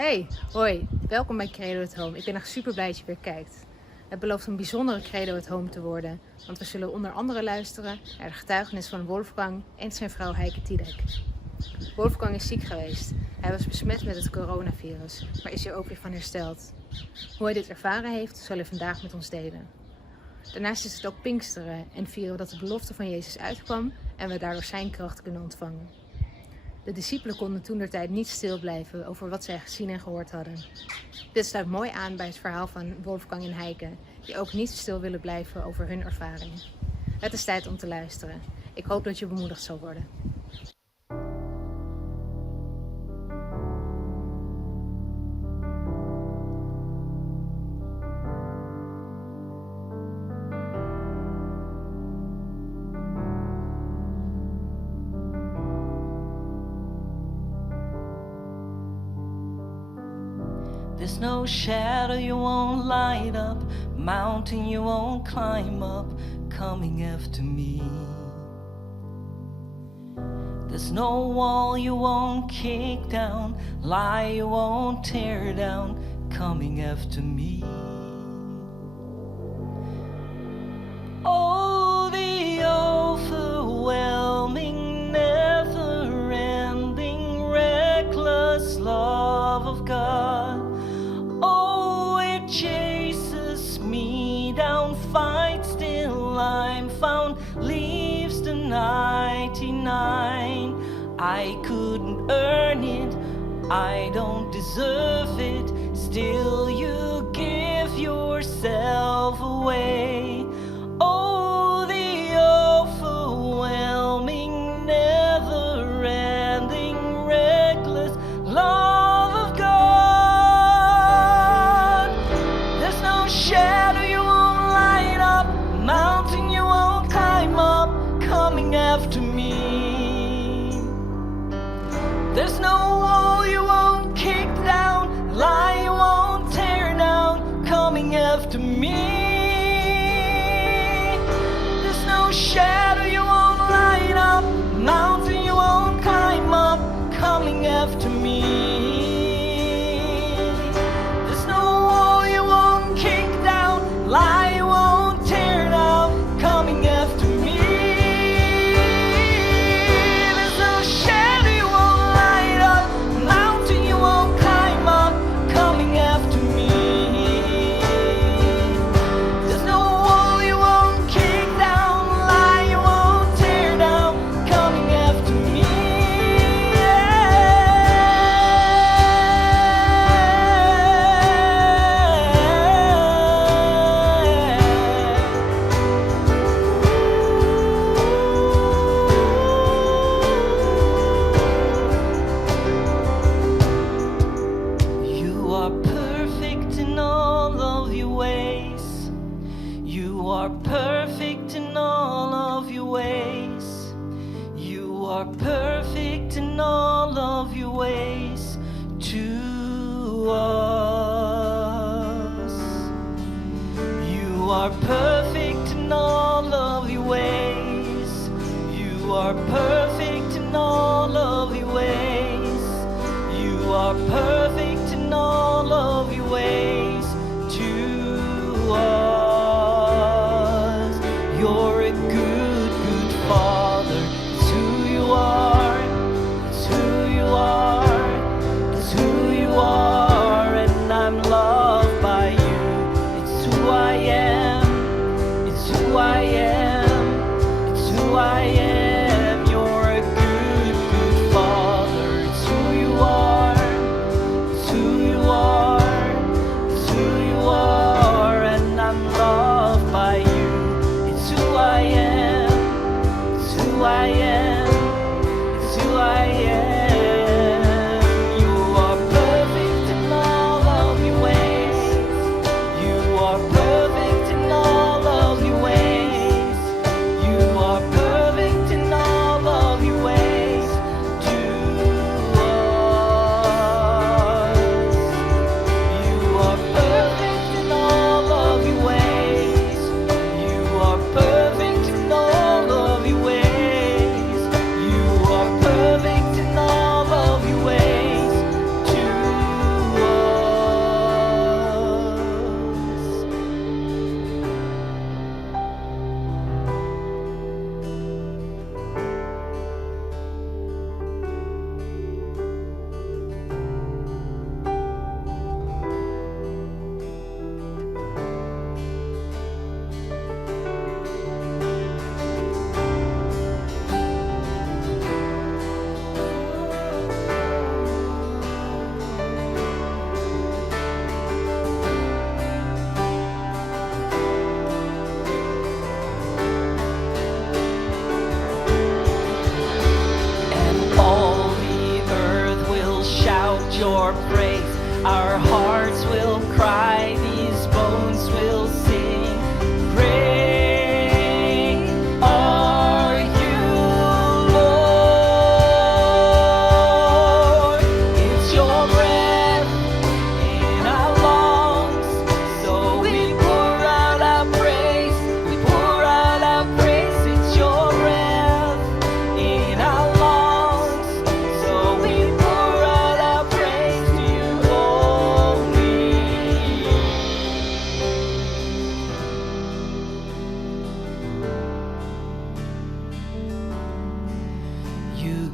Hey, hoi. Welkom bij Credo at Home. Ik ben echt super blij dat je weer kijkt. Het belooft een bijzondere Credo at Home te worden, want we zullen onder andere luisteren naar de getuigenis van Wolfgang en zijn vrouw Heike. Wolfgang is ziek geweest. Hij was besmet met het coronavirus, maar is er ook weer van hersteld. Hoe hij dit ervaren heeft, zal hij vandaag met ons delen. Daarnaast is het ook Pinksteren en vieren we dat de belofte van Jezus uitkwam en we daardoor zijn kracht kunnen ontvangen. De discipelen konden toentertijd niet stil blijven over wat zij gezien en gehoord hadden. Dit sluit mooi aan bij het verhaal van Wolfgang en Heike, die ook niet stil willen blijven over hun ervaring. Het is tijd om te luisteren. Ik hoop dat je bemoedigd zal worden. There's no shadow you won't light up, mountain you won't climb up, coming after me. There's no wall you won't kick down, lie you won't tear down, coming after me. Oh, the overwhelming, never-ending, reckless love of God. Chases me down, fights till I'm found, leaves the 99. I couldn't earn it, I don't deserve it, still you give yourself away. Oh, the overwhelming, never-ending, reckless love. Shadow you won't light up, mountain you won't climb up, coming after me. There's no wall you won't kick down, lie you won't tear down, coming after me. There's no shadow you won't light up, mountain you won't climb up, coming after me. Lie you won't tear down, coming after me. There's no shadow you won't light up, mountain you won't climb up, coming after me. There's no wall you won't kick down, lie you won't tear down, coming after me. Perfect in all of your ways. You are perfect in all of your ways to us. You are perfect in all of your ways. You are perfect in all of your ways. You are perfect in all of your ways to us. You're a good, good Father. It's who you are. It's who you are. It's who you are. And I'm loved by you. It's who I am. It's who I am. It's who I am. You're a good, good Father. It's who you are. It's who you are. It's who you are. And I'm loved by you. I am, it's who I am, it's who I am. You are perfect in all of your ways. You are perfect in all of your ways. You are perfect in all of your ways to us. You are perfect in all of your ways. You are perfect in all of your ways.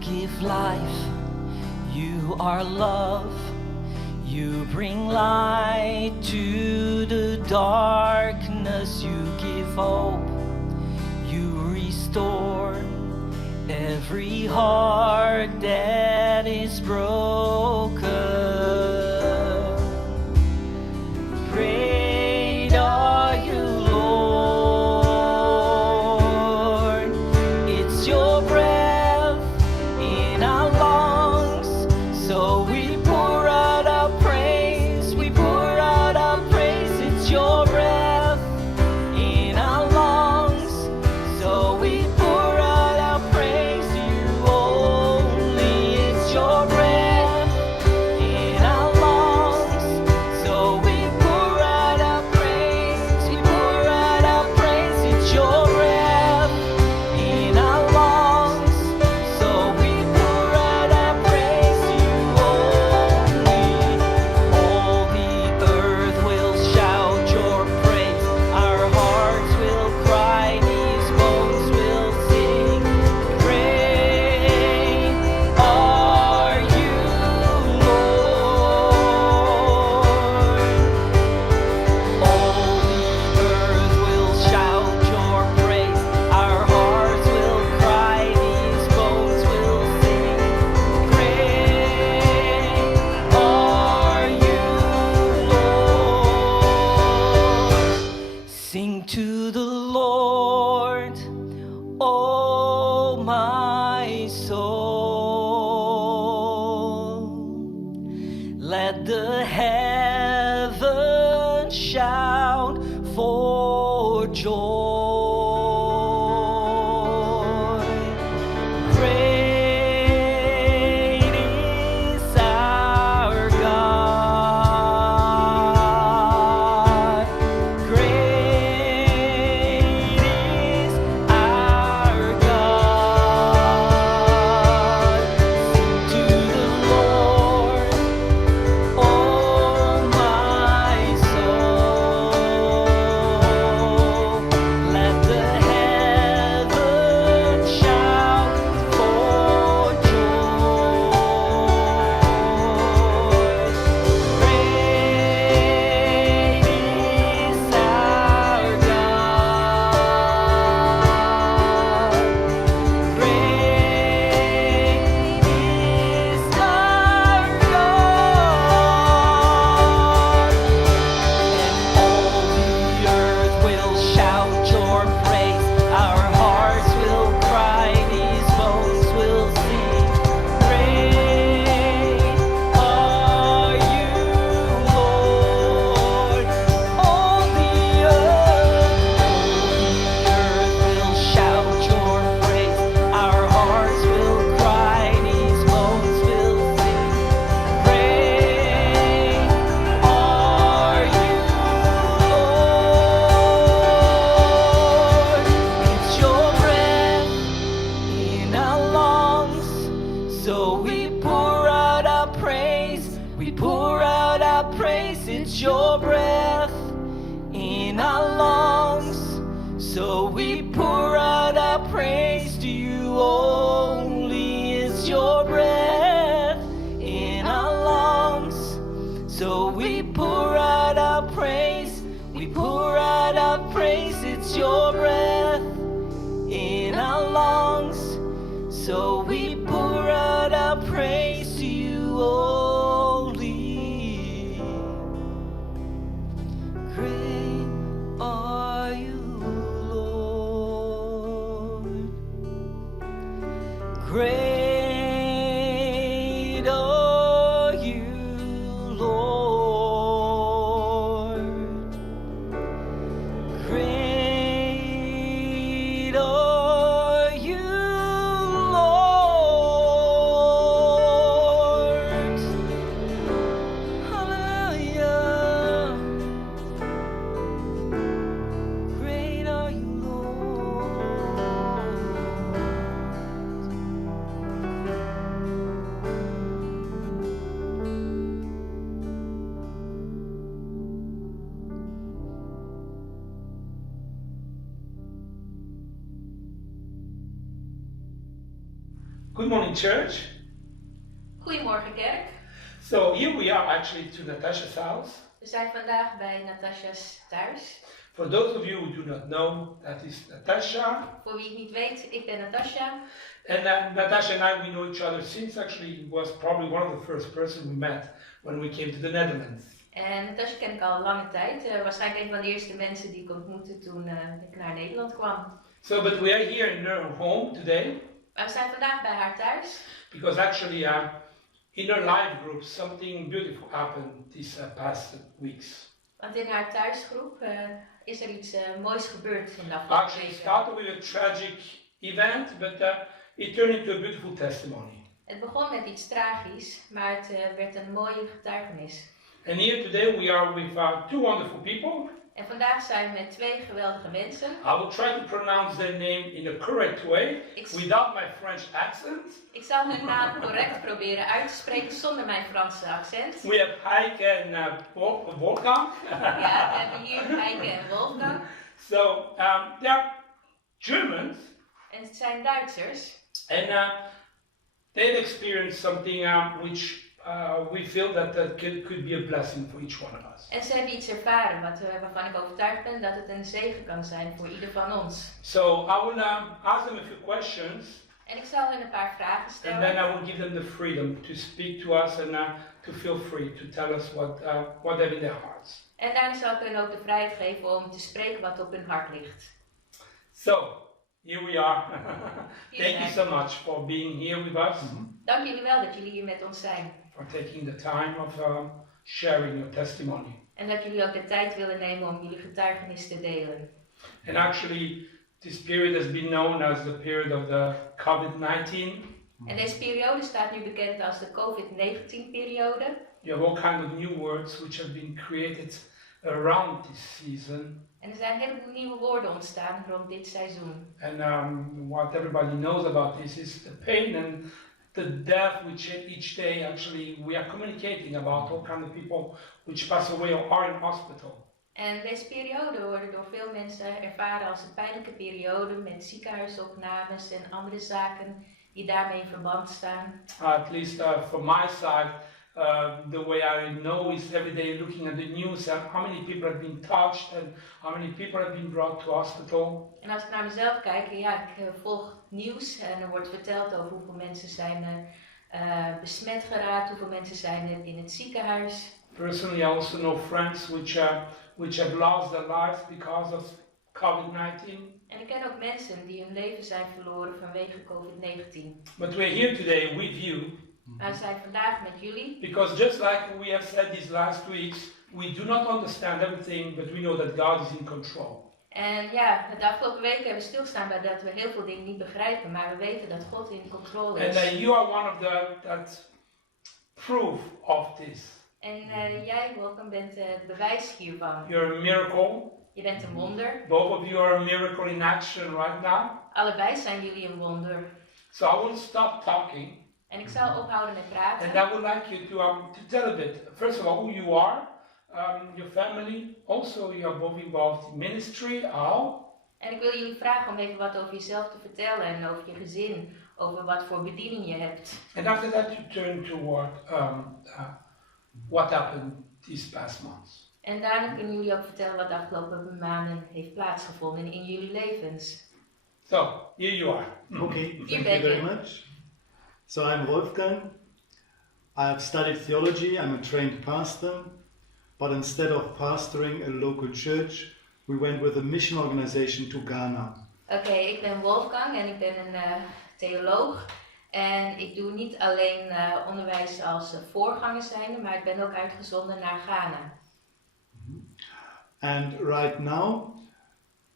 give life, you are love. You bring light to the darkness, you give hope, you restore every heart that is broken. Great are you, Lord. It's your breath in our lungs, so we pour out our praise. We pour out our praise. It's your breath in our lungs, so we pour out our praise to you only. It's your breath in our lungs, so we pour out our praise. We pour out our praise. It's your breath in our lungs, so we pour out our praise to you only. All the earth will shout your praise. Our hearts will cry, these bones will sing. Great are you, Lord. All the earth will shout your praise. Our hearts will cry, these bones will sing. Great are you, Lord. Sing to the Lord, oh my soul. Let the heavens shout for joy. Great is our God. Great is our God. Sing to the Lord, oh my soul. Let the heavens shout for joy. Great is our God. Great is our God. And all the earth will shout your praise. Our hearts will cry, these bones will sing. Great are you, Lord. All the earth will shout your praise. Our hearts will cry, these bones will sing. Great are you, Lord. It's your breath in our lungs, so we pour out our praise. We pour out our praise. It's your breath in our lungs, so we pour out our praise to you only. It's your breath in our lungs, so we pour out our praise. We pour out our praise. It's your breath in our lungs, so we pour out our praise to you only. Great are you, Lord. Great are you, Lord. Great are you, Lord. Hallelujah. Great are you, Lord. Good morning, church. Goedemorgen kerk. So here we are actually to Natasha's house. We zijn vandaag bij Natasha's thuis. For those of you who do not know, that is Natasha. Voor wie het niet weet, ik ben Natasha. And Natasha and we know each other since actually it was probably one of the first persons we met when we came to the Netherlands. En Natasha ken ik al lange tijd. Waarschijnlijk een van de eerste mensen die ik ontmoette toen ik naar Nederland kwam. So, but we are here in her home today. Maar we zijn vandaag bij haar thuis. Because actually in her life group something beautiful happened these past weeks. Want in haar thuisgroep is er iets moois gebeurd in de afgelopen Actually, it weken. started with a tragic event, but it turned into a beautiful testimony. Het begon met iets tragisch, maar het werd een mooie getuigenis. And here today we are with two wonderful people. En vandaag zijn we met twee geweldige mensen. I will try to pronounce their name in a correct way, without my French accent. Ik zal hun naam correct proberen uit te spreken zonder mijn Franse accent. We have Heike and Wolfgang. Ja, we hebben hier Heike en Wolfgang. So they are Germans. En het zijn Duitsers. And they've experienced something which we feel that could be a blessing for each one of us. En ze hebben iets ervaren waarvan ik overtuigd ben dat het een zegen kan zijn voor ieder van ons. So I will ask them a few questions. En ik zal hen een paar vragen And stellen. then I will give them the freedom to speak to us and to feel free to tell us what they have in their hearts. En daarna zal ik hen ook de vrijheid geven om te spreken wat op hun hart ligt. So, here we are. Thank you so much for being here with us. Dank jullie wel dat jullie hier met ons zijn. For taking the time of sharing your testimony. En dat jullie ook de tijd willen nemen om jullie getuigenis te delen. And actually, this period has been known as the period of the COVID-19. En deze periode staat nu bekend als de COVID-19 periode. You have all kind of new words which have been created around this season. En er zijn een heleboel nieuwe woorden ontstaan rond dit seizoen. And what everybody knows about this is the pain and the death which each day actually we are communicating about all kind of people which pass away or are in hospital. En deze periode wordt door veel mensen ervaren als een pijnlijke periode met ziekenhuisopnames en andere zaken die daarmee in verband staan. At least from my side, the way I know is every day looking at the news and how many people have been touched and how many people have been brought to hospital. En als ik naar mezelf kijk, ja, ik volg nieuws en er wordt verteld over hoeveel mensen zijn besmet geraakt, hoeveel mensen zijn in het ziekenhuis. Personally, I also know friends which have lost their lives because of COVID-19. En ik ken ook mensen die hun leven zijn verloren vanwege COVID-19. But we're here today with you. Maar we zijn vandaag met jullie. Because just like we have said these last weeks, we do not understand everything, but we know that God is in control. En ja, de afgelopen weken hebben we stilstaan bij dat we heel veel dingen niet begrijpen, maar we weten dat God in controle is. And you are one of that proof of this. En jij, Wolfgang, bent het bewijs hiervan. You're a miracle. Je bent een wonder. Both of you are a miracle in action right now. Allebei zijn jullie een wonder. So I will stop talking. En ik zal ophouden met praten. And I would like you to tell a bit, first of all, who you are, your family. Also, you are both involved in ministry. How? En ik wil jullie vragen om even wat over jezelf te vertellen en over je gezin, over wat voor bediening je hebt. And after that, you turn toward what happened these past months. En daarna kunnen jullie ook vertellen wat de afgelopen maanden heeft plaatsgevonden in jullie levens. So, here you are. Okay, thank you very much. So I'm Wolfgang. I have studied theology, I'm a trained pastor, but instead of pastoring a local church, we went with a mission organization to Ghana. Oké, ik ben Wolfgang en ik ben een theoloog. En ik doe niet alleen onderwijs als voorganger zijnde, maar ik ben ook uitgezonden naar Ghana. And right now,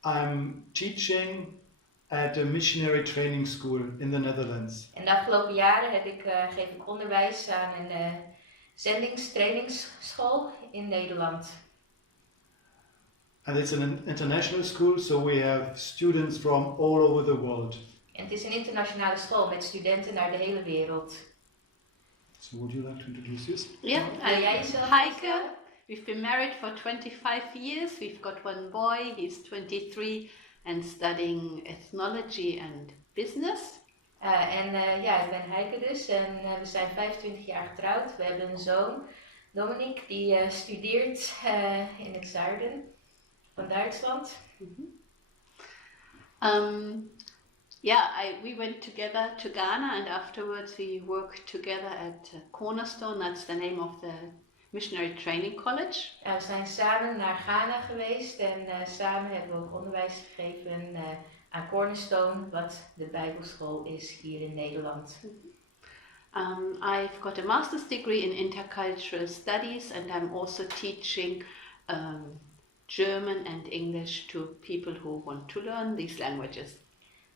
I'm teaching at a missionary training school in the Netherlands. En de afgelopen jaren geef ik onderwijs aan een zendingstrainingsschool in Nederland. And it's an international school, so we have students from all over the world. En het is een internationale school met studenten naar de hele wereld. So would you like to introduce this? Yeah, Wil jij jezelf Heike. We've been married for 25 years. We've got one boy, he's 23 and studying ethnology and business. En ja, ik ben Heike dus en we zijn 25 jaar getrouwd. We hebben een zoon, Dominic, die studeert in het zuiden van Duitsland. We went together to Ghana, and afterwards we worked together at Cornerstone. That's the name of the Missionary Training College. Ja, we zijn samen naar Ghana geweest en samen hebben we ook onderwijs gegeven aan Cornerstone, wat de Bijbelschool is hier in Nederland. I've got a master's degree in intercultural studies, and I'm also teaching German and English to people who want to learn these languages.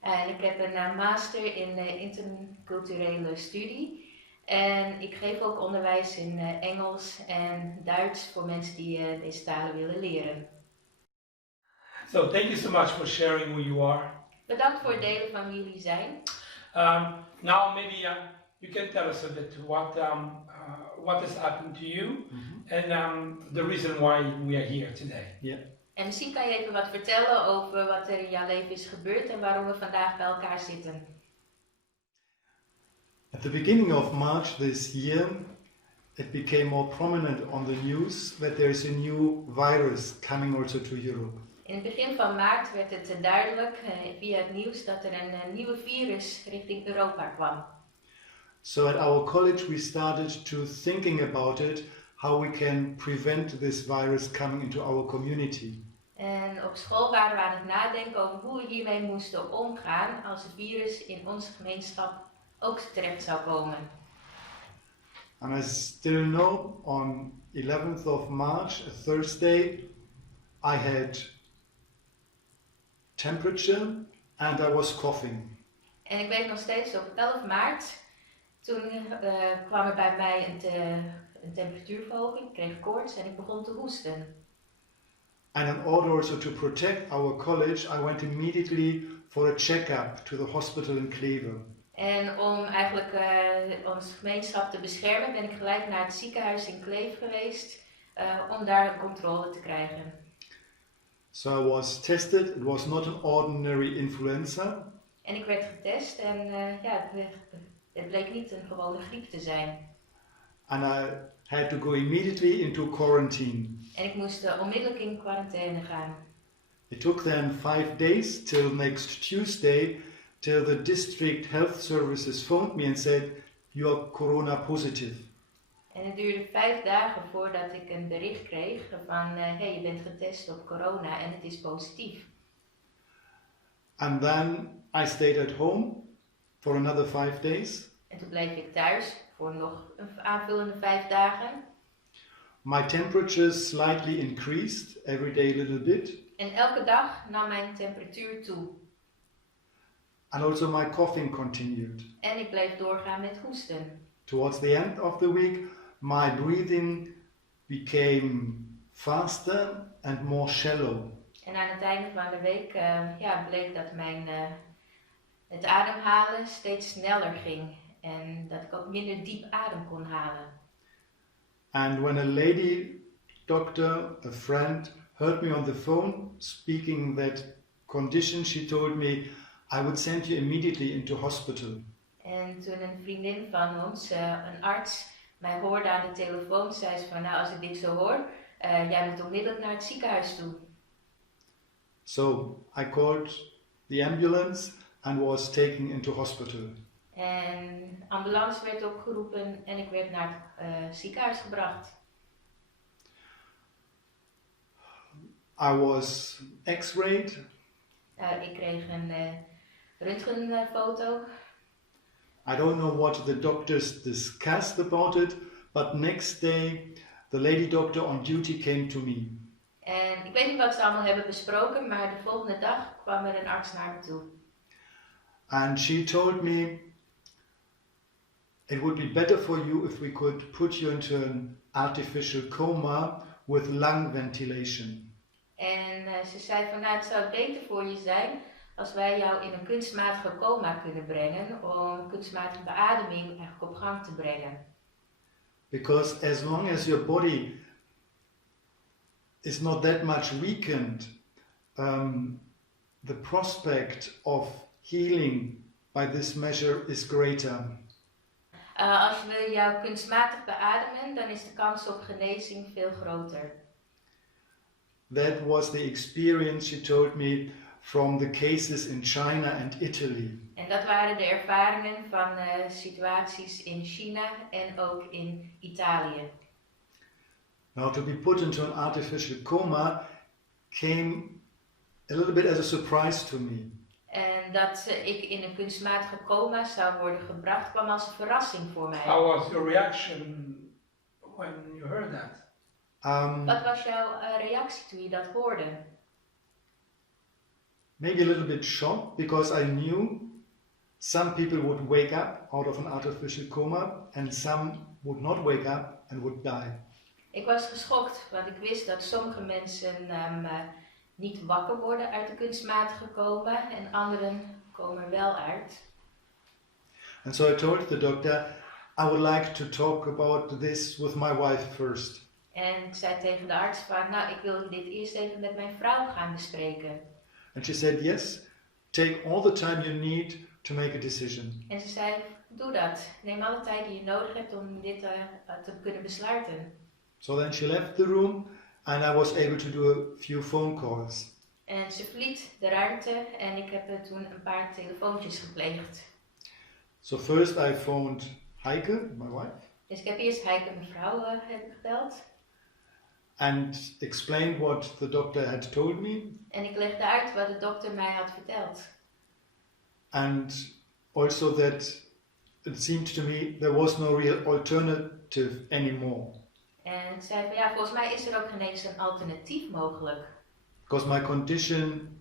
En ik heb een master in interculturele studie. En ik geef ook onderwijs in Engels en Duits voor mensen die deze talen willen leren. So thank you so much for sharing who you are. Bedankt voor het delen van wie jullie zijn. Now maybe you can tell us a bit what has happened to you and the reason why we are here today. Yeah. En misschien kan je even wat vertellen over wat er in jouw leven is gebeurd en waarom we vandaag bij elkaar zitten. At the beginning of March this year, it became more prominent on the news that there is a new virus coming also to Europe. In het begin van maart werd het duidelijk via het nieuws dat er een nieuwe virus richting Europa kwam. So at our college we started to thinking about it, how we can prevent this virus coming into our community. En op school waren we aan het nadenken over hoe we hiermee moesten omgaan als het virus in onze gemeenschap ook terecht zou komen. And I still know on 11th of March, a Thursday, I had temperature and I was coughing. En ik weet nog steeds op 11 maart, toen kwam er bij mij een temperatuurverhoging, ik kreeg koorts en ik begon te hoesten. And in order also to protect our college, I went immediately for a checkup to the hospital in Credo. En om eigenlijk onze gemeenschap te beschermen ben ik gelijk naar het ziekenhuis in Kleef geweest om daar controle te krijgen. So I was tested, it was not an ordinary influenza. En ik werd getest en het bleek niet een gewone griep te zijn. And I had to go immediately into quarantine. En ik moest onmiddellijk in quarantaine gaan. It took then 5 days till next Tuesday till the district health services phoned me and said, you are corona positive. En het duurde 5 dagen voordat ik een bericht kreeg van hey, je bent getest op corona en het is positief. And then I stayed at home for another 5 days. En toen bleef ik thuis voor nog een aanvullende 5 dagen. My temperature slightly increased every day a little bit. En elke dag nam mijn temperatuur toe. And also my coughing continued. En ik bleef doorgaan met hoesten. Towards the end of the week, my breathing became faster and more shallow. En aan het einde van de week bleek dat het ademhalen steeds sneller ging. En dat ik ook minder diep adem kon halen. And when a lady doctor, a friend, heard me on the phone speaking that condition, she told me I would send you immediately into hospital. En toen een vriendin van ons, een arts, mij hoorde aan de telefoon, zei ze van nou als ik dit zo hoor, jij moet onmiddellijk naar het ziekenhuis toe. So I called the ambulance and was taken into hospital. En ambulance werd opgeroepen en ik werd naar het ziekenhuis gebracht. I was x-rayed. Ik kreeg een röntgenfoto. I don't know what the doctors discussed about it, but next day the lady doctor on duty came to me. En ik weet niet wat ze allemaal hebben besproken, maar de volgende dag kwam er een arts naar me toe. And she told me it would be better for you if we could put you into an artificial coma with lung ventilation. En ze zei van nou het zou beter voor je zijn als wij jou in een kunstmatige coma kunnen brengen om kunstmatige beademing eigenlijk op gang te brengen. Because as long as your body is not that much weakened, the prospect of healing by this measure is greater. Als we jou kunstmatig beademen, dan is de kans op genezing veel groter. That was the experience, she told me, from the cases in China and Italy. En dat waren de ervaringen van situaties in China en ook in Italië. Now, to be put into an artificial coma came a little bit as a surprise to me. En dat ik in een kunstmatige coma zou worden gebracht, kwam als een verrassing voor mij. How was your reaction when you heard that? Wat was jouw reactie toen je dat hoorde? Maybe a little bit shocked, because I knew some people would wake up out of an artificial coma and some would not wake up and would die. Ik was geschokt, want ik wist dat sommige mensen niet wakker worden uit de kunstmatige coma en anderen komen er wel uit. And so I told the doctor, I would like to talk about this with my wife first. En ik zei tegen de arts van, nou, ik wil dit eerst even met mijn vrouw gaan bespreken. And she said, yes, take all the time you need to make a decision. En ze zei, doe dat. Neem alle tijd die je nodig hebt om dit te kunnen besluiten. So then she left the room and I was able to do a few phone calls. En ze verliet de ruimte en ik heb toen een paar telefoontjes gepleegd. So first I phoned Heike, my wife, Dus ik heb eerst Heike, mijn vrouw, gebeld. and explained what the doctor had told me. En ik legde uit wat de dokter mij had verteld. And also that it seemed to me there was no real alternative anymore. En ik zei van ja, volgens mij is er ook geen eens een alternatief mogelijk. Because my condition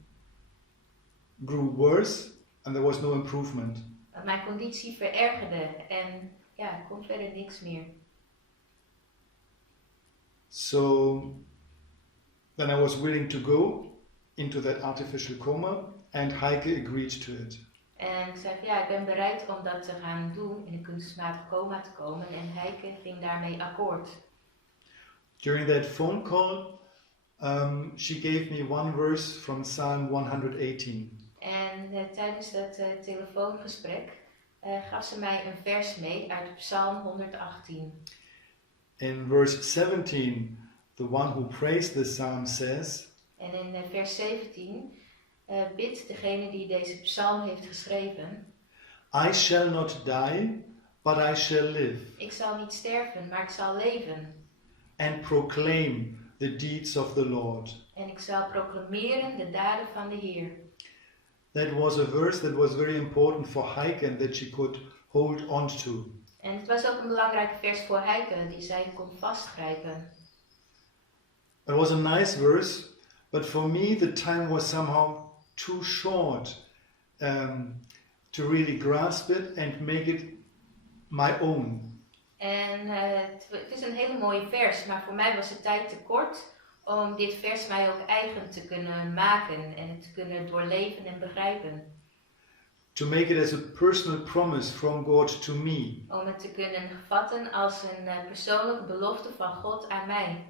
grew worse and there was no improvement. Want mijn conditie verergerde en ja, er kon verder niks meer. So then I was willing to go into that artificial coma and Heike agreed to it. En ik zei van ja, ik ben bereid om dat te gaan doen, in een kunstmatige coma te komen. En Heike ging daarmee akkoord. During that phone call, she gave me one verse from Psalm 118. En tijdens dat telefoongesprek gaf ze mij een vers mee uit Psalm 118. In verse 17, the one who prays the psalm says, En in vers 17 bidt degene die deze psalm heeft geschreven: I shall not die, but I shall live, ik zal niet sterven, maar ik zal leven. and proclaim the deeds of the Lord. En ik zal proclameren de daden van de Heer. That was a verse that was very important for Heike and that she could hold on to. En het was ook een belangrijke vers voor Heike, die zij kon vastgrijpen. It was a nice verse, but for me the time was somehow too short to really grasp it and make it my own. En het is een hele mooie vers, maar voor mij was de tijd te kort om dit vers mij ook eigen te kunnen maken en het te kunnen doorleven en begrijpen. To make it as a personal promise from God to me. Om het te kunnen vatten als een persoonlijke belofte van God aan mij.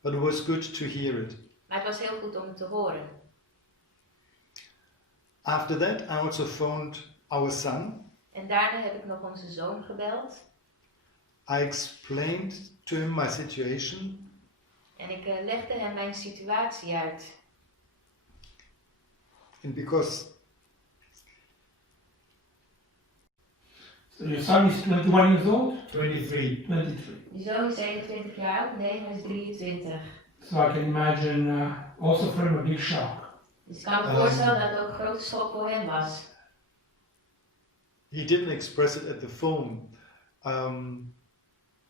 But it was good to hear it. Maar het was heel goed om het te horen. After that, I also phoned our son. En daarna heb ik nog onze zoon gebeld. I explained to him my situation. En ik legde hem mijn situatie uit. And because So your son is 21 years old? 23. 23. Je zoon is 21 jaar oud, nee, hij is 23. So I can imagine also for him a big shock. Dus ik kan me voorstellen dat het ook een grote schok voor hem was. He didn't express it at the phone,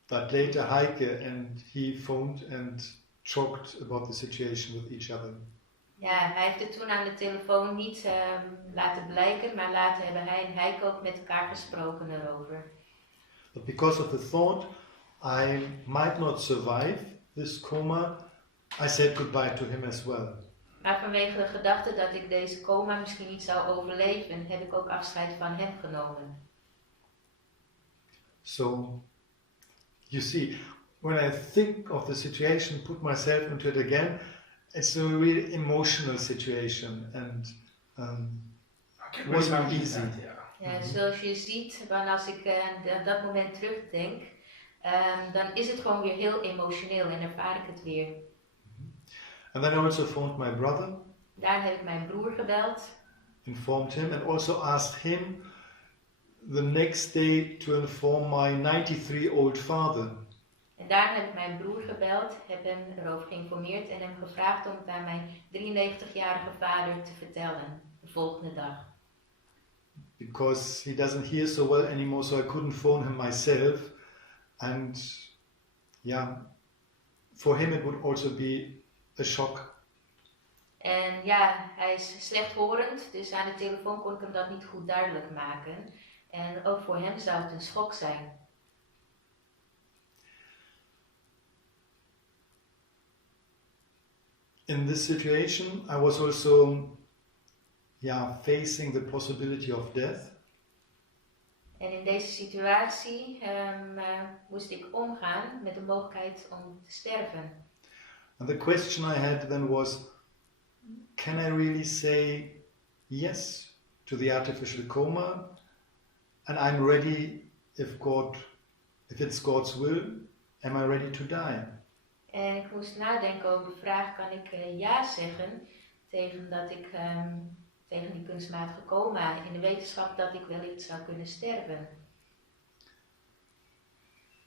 but later Heike and he phoned and talked about the situation with each other. Ja, hij heeft het toen aan de telefoon niet laten blijken, maar later hebben hij en Heike ook met elkaar gesproken erover. But because of the thought I might not survive this coma, I said goodbye to him as well. Maar vanwege de gedachte dat ik deze coma misschien niet zou overleven, heb ik ook afscheid van hem genomen. So, you see, when I think of the situation, put myself into it again, it's a really emotional situation, and can wasn't imagine easy. that, yeah. Ja, zoals je ziet, als ik aan dat moment terugdenk, dan is het gewoon weer heel emotioneel en ervaar ik het weer. And then I also phoned my brother, Daarna heb ik mijn broer gebeld. informed him, and also asked him the next day to inform my 93-old father. En daarna heb ik mijn broer gebeld, heb hem erover geïnformeerd en hem gevraagd om het aan mijn 93-jarige vader te vertellen, de volgende dag. Because he doesn't hear so well anymore, so I couldn't phone him myself. And yeah, for him it would also be a shock. En ja, hij is slechthorend, dus aan de telefoon kon ik hem dat niet goed duidelijk maken. En ook voor hem zou het een schok zijn. In this situation, I was also facing the possibility of death. En in deze situatie moest ik omgaan met de mogelijkheid om te sterven. And the question I had then was, can I really say yes to the artificial coma? And I'm ready if it's God's will, am I ready to die? En ik moest nadenken over de vraag, kan ik ja zeggen tegen die kunstmatige coma, in de wetenschap dat ik wellicht zou kunnen sterven.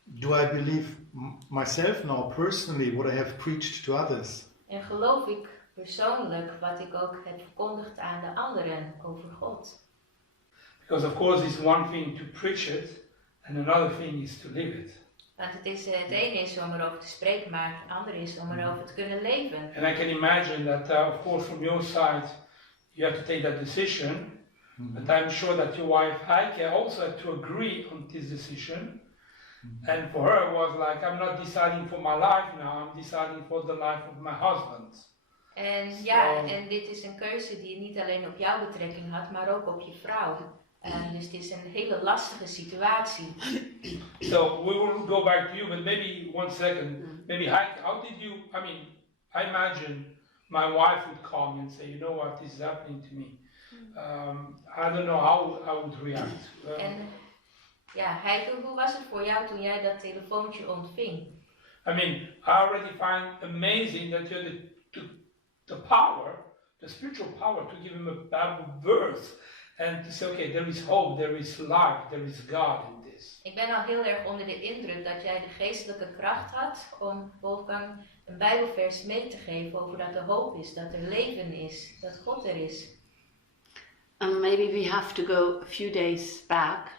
Do I believe myself now personally what I have preached to others? En geloof ik persoonlijk wat ik ook heb verkondigd aan de anderen over God? Because of course it's one thing to preach it and another thing is to live it. Want het ene is om erover te spreken, maar het andere is om erover te kunnen leven. And I can imagine that of course from your side you have to take that decision, but I'm sure that your wife Heike also had to agree on this decision. And for her it was like, I'm not deciding for my life now, I'm deciding for the life of my husband. En ja, en dit is een keuze die niet alleen op jouw betrekking had, maar ook op je vrouw. Dus het is een hele lastige situatie. So we will go back to you, but maybe 1 second. Maybe Heike, how did you, I imagine my wife would call me and say, you know what, this is happening to me. I don't know how I would react. En ja, Heike, hoe was het voor jou toen jij dat telefoontje ontving? I already find amazing that you had the power, the spiritual power to give him a Bible verse and to say, okay, there is hope, there is life, there is God in this. Ik ben al heel erg onder de indruk dat jij de geestelijke kracht had om Wolfgang een Bijbelvers mee te geven over dat er hoop is, dat er leven is, dat God er is. Maybe we have to go a few days back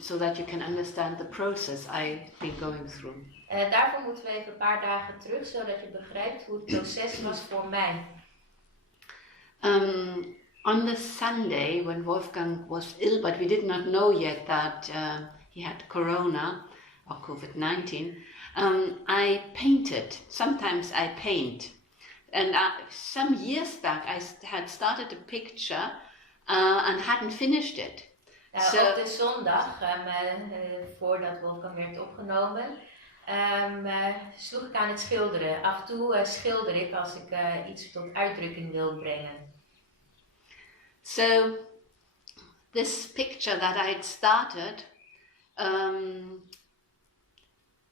so that you can understand the process I've been going through. Daarvoor moeten we even een paar dagen terug, zodat je begrijpt hoe het proces was voor mij. On the Sunday when Wolfgang was ill, but we did not know yet that he had corona or COVID-19, I painted. Sometimes I paint. And some years back I had started a picture and hadn't finished it. Op de zondag, voordat Wolfgang werd opgenomen, sloeg ik aan het schilderen. Af en toe schilder ik als ik iets tot uitdrukking wil brengen. So this picture that I had started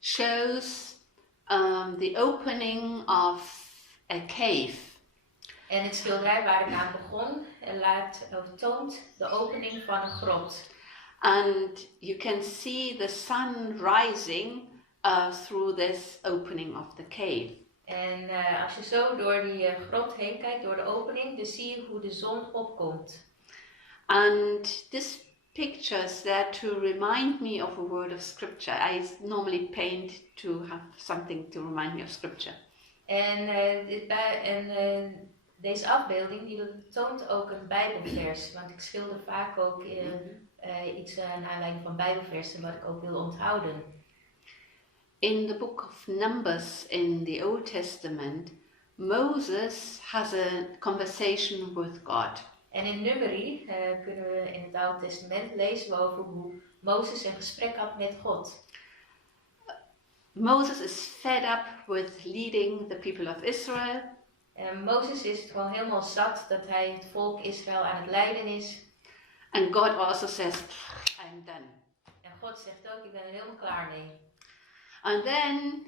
shows the opening of a cave. En het schilderij waar ik aan begon toont de opening van een grot. And you can see the sun rising through this opening of the cave. En als je zo door die grot heen kijkt, door de opening, dan zie je hoe de zon opkomt. And this picture is there to remind me of a word of scripture. I normally paint to have something to remind me of scripture. En deze afbeelding die toont ook een Bijbelvers, want ik schilder vaak ook iets naar aanleiding van Bijbelversen wat ik ook wil onthouden. In the book of Numbers in the Old Testament, Moses has a conversation with God. En in Numeri kunnen we in het Oude Testament lezen over hoe Mozes een gesprek had met God. Moses is fed up with leading the people of Israel. En Mozes is het gewoon helemaal zat dat hij het volk Israël aan het leiden is. And God also says, I'm done. En God zegt ook, ik ben er helemaal klaar mee. And then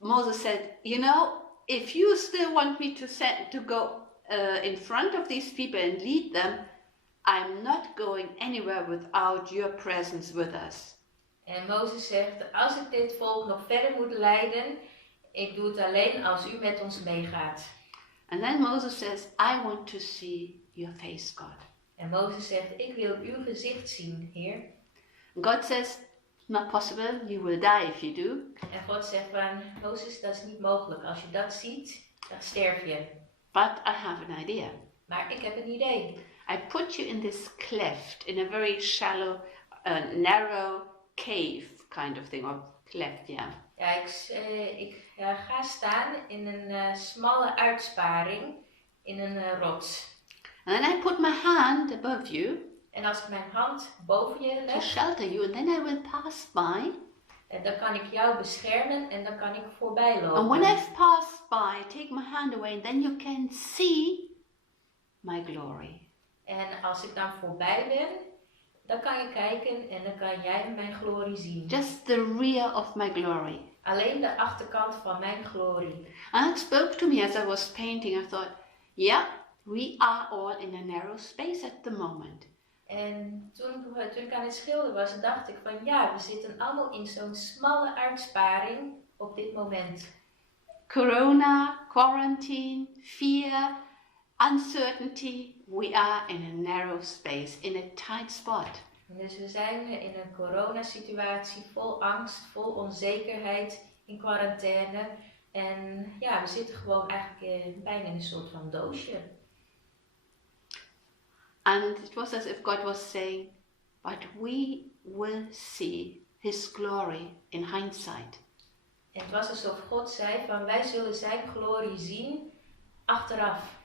Moses said, you know, if you still want me to go in front of these people and lead them, I'm not going anywhere without your presence with us. En Mozes zegt, als ik dit volk nog verder moet leiden, ik doe het alleen als u met ons meegaat. And then Moses says, I want to see your face, God. En Mozes zegt, ik wil uw gezicht zien, Heer. God says, not possible, you will die if you do. En God zegt van, Mozes, dat is niet mogelijk. Als je dat ziet, dan sterf je. But I have an idea. Maar ik heb een idee. I put you in this cleft, in a very shallow, narrow cave kind of thing, or cleft, yeah. Ja, ik ga staan in een smalle uitsparing, in een rots. And then I put my hand above you En als ik mijn hand boven je to leg, shelter you, and then I will pass by. dan kan ik jou beschermen en dan kan ik voorbij And when lopen. I've passed by, take my hand away, and then you can see my glory. En als ik dan voorbij ben, dan kan je kijken en dan kan jij mijn glorie zien. Just the rear of my glory. Alleen de achterkant van mijn glorie. And it spoke to me as I was painting. I thought, yeah, we are all in a narrow space at the moment. En toen ik aan het schilderen was, dacht ik van ja, we zitten allemaal in zo'n smalle uitsparing op dit moment. Corona, quarantine, fear, uncertainty. We are in a narrow space, in a tight spot. Dus we zijn in een coronasituatie vol angst, vol onzekerheid, in quarantaine. En ja, we zitten gewoon eigenlijk bijna in een soort van doosje. And it was as if God was saying, but we will see His glory in hindsight. En het was alsof God zei van wij zullen zijn glorie zien achteraf.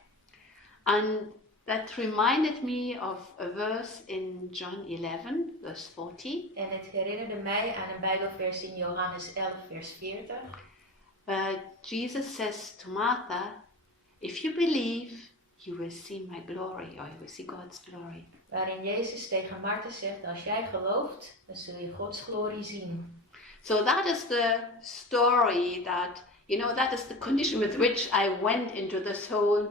And that reminded me of a verse in John 11, verse 40. En het herinnerde mij aan een Bijbelvers in Johannes 11, vers 40. Jesus says to Martha, if you believe, you will see my glory, or you will see God's glory. Waarin Jezus tegen Martha zegt, als jij gelooft, dan zul je Gods glorie zien. So that is the story that, that is the condition with which I went into this whole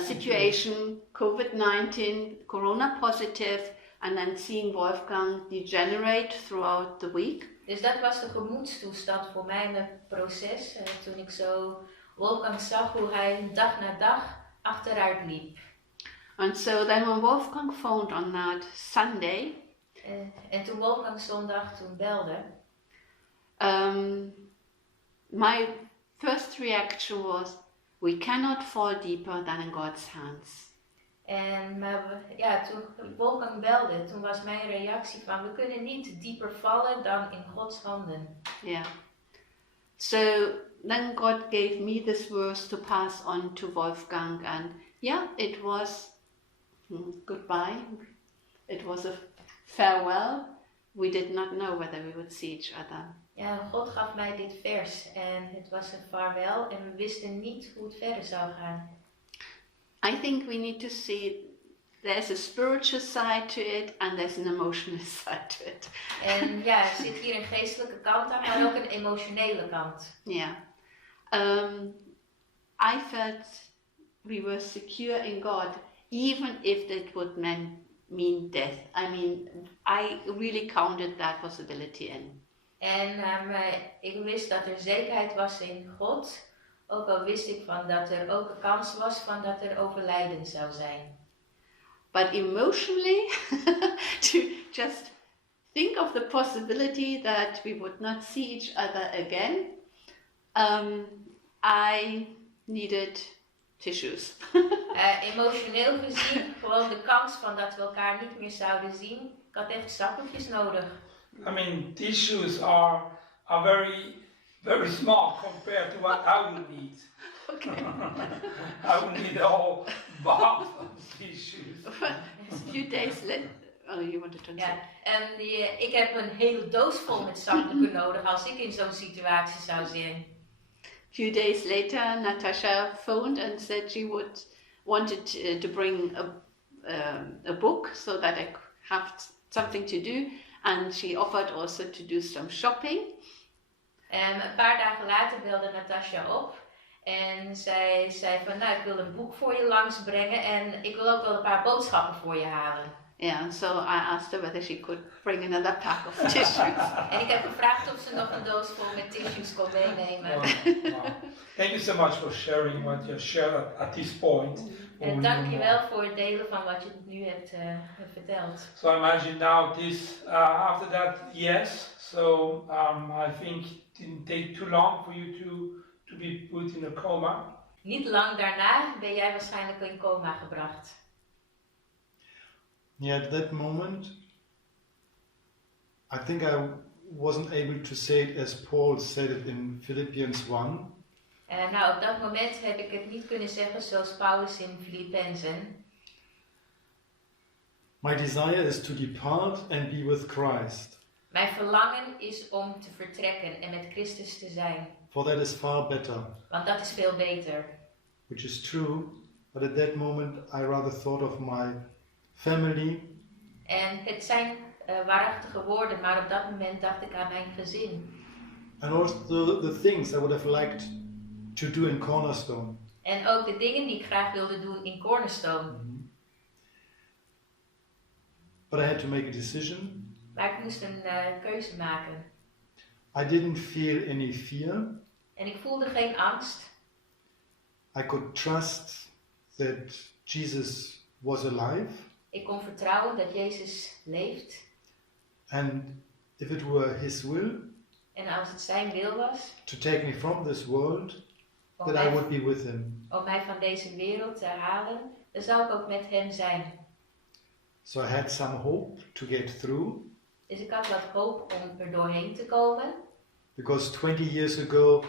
situation, COVID-19, corona positive, and then seeing Wolfgang degenerate throughout the week. Dus dat was de gemoedstoestand voor mij in het proces. Toen ik zo Wolfgang zag hoe hij dag na dag achteruit liep. And so then when Wolfgang phoned on that Sunday, En toen Wolfgang zondag toen belde, my first reaction was, we cannot fall deeper than in God's hands. Toen Wolfgang belde, toen was mijn reactie van, we kunnen niet dieper vallen dan in Gods handen. Yeah. So then God gave me this verse to pass on to Wolfgang, and yeah, it was goodbye. It was a farewell. We did not know whether we would see each other. Ja, God gaf mij dit vers en het was een vaarwel en we wisten niet hoe het verder zou gaan. I think we need to see there's a spiritual side to it and there's an emotional side to it. En ja, er zit hier een geestelijke kant aan, maar ook een emotionele kant. Yeah. I felt we were secure in God, even if that would mean death. I mean, I really counted that possibility in. En ik wist dat er zekerheid was in God, ook al wist ik van dat er ook een kans was van dat er overlijden zou zijn. But emotionally, to just think of the possibility that we would not see each other again, I needed tissues. Emotioneel gezien, gewoon de kans van dat we elkaar niet meer zouden zien, ik had echt zakdoekjes nodig. I mean, tissues are very, very small compared to what I would need. Okay. I would need a whole box of tissues. A few days later. Oh, you wanted to Ja, en ik heb een hele doos vol met zakdoeken nodig als ik in zo'n situatie zou zijn. few days later, Natasha phoned and said she wanted to bring a book so that I have something to do, and she offered also to do some shopping. Een paar dagen later belde Natasha op en zij zei van nou, ik wil een boek voor je langsbrengen en ik wil ook wel een paar boodschappen voor je halen. Yeah, so I asked her whether she could bring another pack of tissues. En ik heb gevraagd of ze nog een doos vol met tissues kon meenemen. Wow. Thank you so much for sharing what you shared at this point. En dank je wel voor het delen van wat je nu hebt verteld. So imagine now this, after that, yes. So I think it didn't take too long for you to be put in a coma. Niet lang daarna ben jij waarschijnlijk in coma gebracht. Yeah, at that moment, I think I wasn't able to say it as Paul said it in Philippians 1. Nou, op dat moment heb ik het niet kunnen zeggen zoals Paulus in Filippenzen. My desire is to depart and be with Christ, Mijn verlangen is om te vertrekken en met Christus te zijn. for that is far better. Want dat is veel beter. Which is true, but at that moment I rather thought of my family, En het zijn waarachtige woorden, maar op dat moment dacht ik aan mijn gezin. and also the things I would have liked to do in Cornerstone. En ook de dingen die ik graag wilde doen in Cornerstone. But I had to make a decision. Maar ik moest een keuze maken. I didn't feel any fear. En ik voelde geen angst. I could trust that Jesus was alive, Ik kon vertrouwen dat Jezus leeft. and if it were His will En als het zijn wil was to take me from this world, om that I would be with Him. mij van deze wereld te halen, dan zou ik ook met hem zijn. So I had some hope to get through, Dus ik had wat hoop om er doorheen te komen. because 20 years ago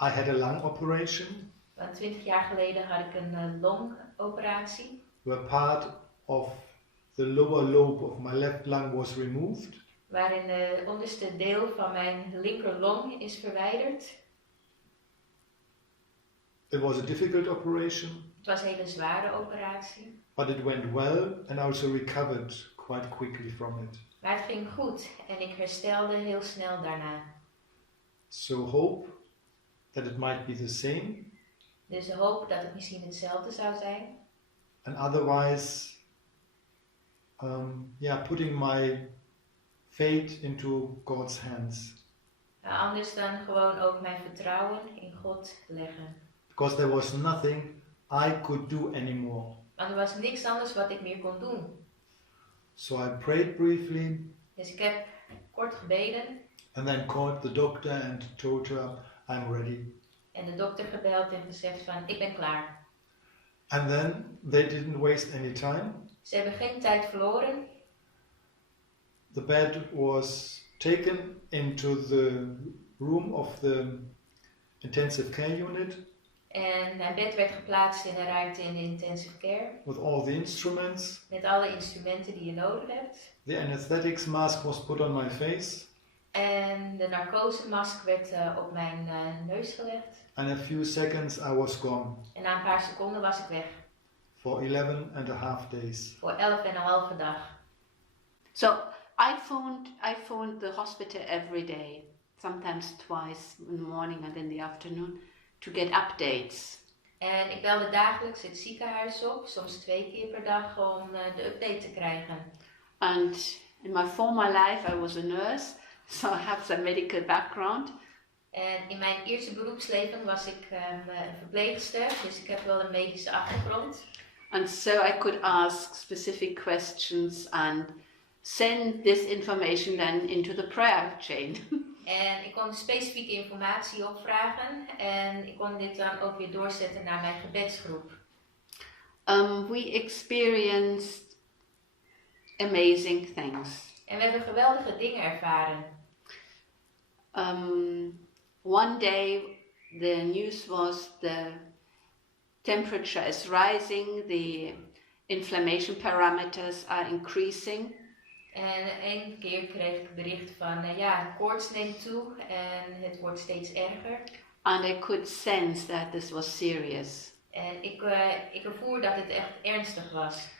I had a lung operation Want 20 jaar geleden had ik een longoperatie. where part of the lower lobe of my left lung was removed. Waarin het onderste deel van mijn linkerlong is verwijderd. It was a difficult operation, Het was een hele zware operatie. but it went well and I also recovered quite quickly from it. Maar het ging goed en ik herstelde heel snel daarna. So hope that it might be the same, Dus de hoop dat het misschien hetzelfde zou zijn. and otherwise, putting my fate into God's hands, Anders dan gewoon ook mijn vertrouwen in God leggen. because there was nothing I could do anymore. Want er was niks anders wat ik meer kon doen. So I prayed briefly Dus ik heb kort gebeden and then called the doctor and told her I'm ready. en de dokter gebeld en gezegd van ik ben klaar. And then they didn't waste any time. Ze hebben geen tijd verloren. The bed was taken into the room of the intensive care unit En mijn bed werd geplaatst in een ruimte in de intensive care. with all the instruments. Met alle instrumenten die je nodig hebt. The anesthetics mask was put on my face, En de narcosemask werd op mijn neus gelegd. and in a few seconds I was gone En na een paar seconden was ik weg. for 11.5 days. Voor 11,5 dag. So I phoned the hospital every day, sometimes twice in the morning and in the afternoon, to get updates. En ik belde dagelijks het ziekenhuis op, soms 2 keer per dag, om de update te krijgen. And in my former life I was a nurse, so I have some medical background. En in mijn eerste beroepsleven was ik een verpleegster, dus ik heb wel een medische achtergrond. And so I could ask specific questions and send this information then into the prayer chain. En ik kon specifieke informatie opvragen en ik kon dit dan ook weer doorzetten naar mijn gebedsgroep. We experienced amazing things. En we hebben geweldige dingen ervaren. One day the news was the temperature is rising, the inflammation parameters are increasing. En één keer kreeg ik bericht van, ja, de koorts neemt toe en het wordt steeds erger. and I could sense that this was serious. En ik ervoer dat het echt ernstig was.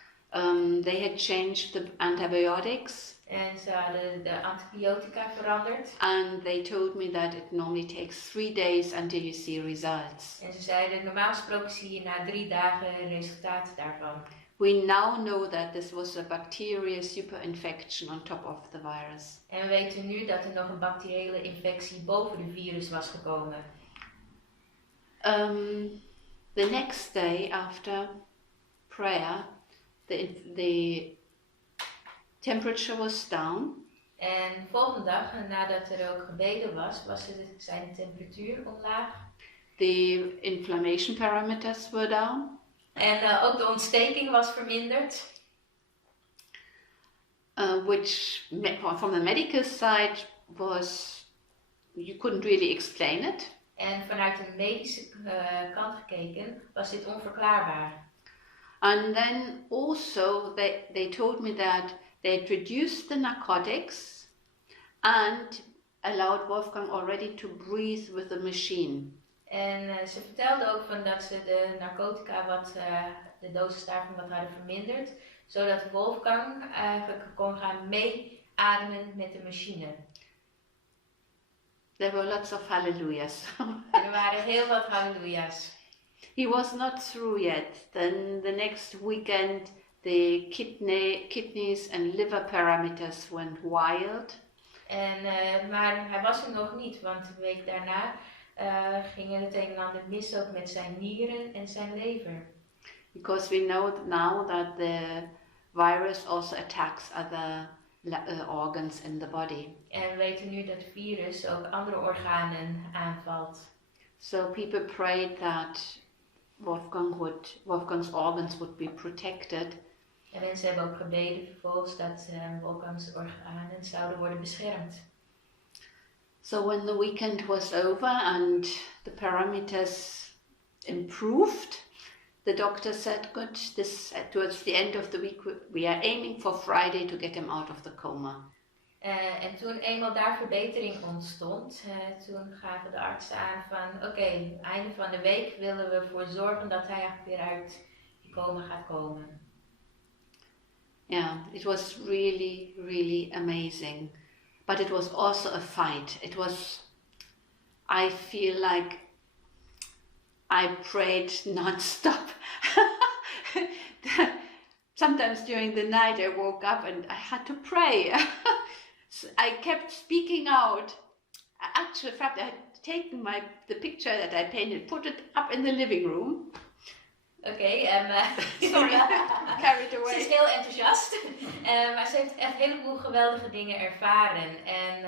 They had changed the antibiotics. En ze hadden de antibiotica veranderd. And they told me that it normally takes 3 days until you see results. En ze zeiden, normaal gesproken zie je na 3 dagen resultaten daarvan. We now know that this was a bacterial superinfection on top of the virus. En we weten nu dat er nog een bacteriële infectie boven de virus was gekomen. The next day after prayer, the temperature was down. En de volgende dag, nadat er ook gebeden was, zijn de temperatuur omlaag. The inflammation parameters were down. En ook de ontsteking was verminderd. Which from the medical side was, you couldn't really explain it. En vanuit de medische kant gekeken was dit onverklaarbaar. And then also they told me that they had reduced the narcotics and allowed Wolfgang already to breathe with the machine. En ze vertelde ook van dat ze de narcotica de dosis daarvan wat hadden verminderd, zodat Wolfgang eigenlijk kon gaan meeademen met de machine. There were lots of hallelujahs. En er waren heel wat halleluja's. He was not through yet. Then the next weekend the kidneys and liver parameters went wild. Maar hij was er nog niet, want een week daarna ging het een en ander mis ook met zijn nieren en zijn lever. Because we know now that the virus also attacks other organs in the body. En we weten nu dat het virus ook andere organen aanvalt. So people prayed that Wolfgang's organs would be protected. En mensen hebben ook gebeden vervolgens dat Wolfgang's organen zouden worden beschermd. So when the weekend was over and the parameters improved, the doctor said, good, towards the end of the week we are aiming for Friday to get him out of the coma. En toen eenmaal daar verbetering ontstond, toen gaven de artsen aan van oké, einde van de week willen we ervoor zorgen dat hij eigenlijk weer uit die coma gaat komen. Yeah, it was really, really amazing. But it was also a fight. I feel like I prayed non-stop. Sometimes during the night I woke up and I had to pray. So I kept speaking out. Actually, in fact, I had taken the picture that I painted, put it up in the living room. Oké, sorry, carried away. Ze is heel enthousiast, maar ze heeft echt een heleboel geweldige dingen ervaren. En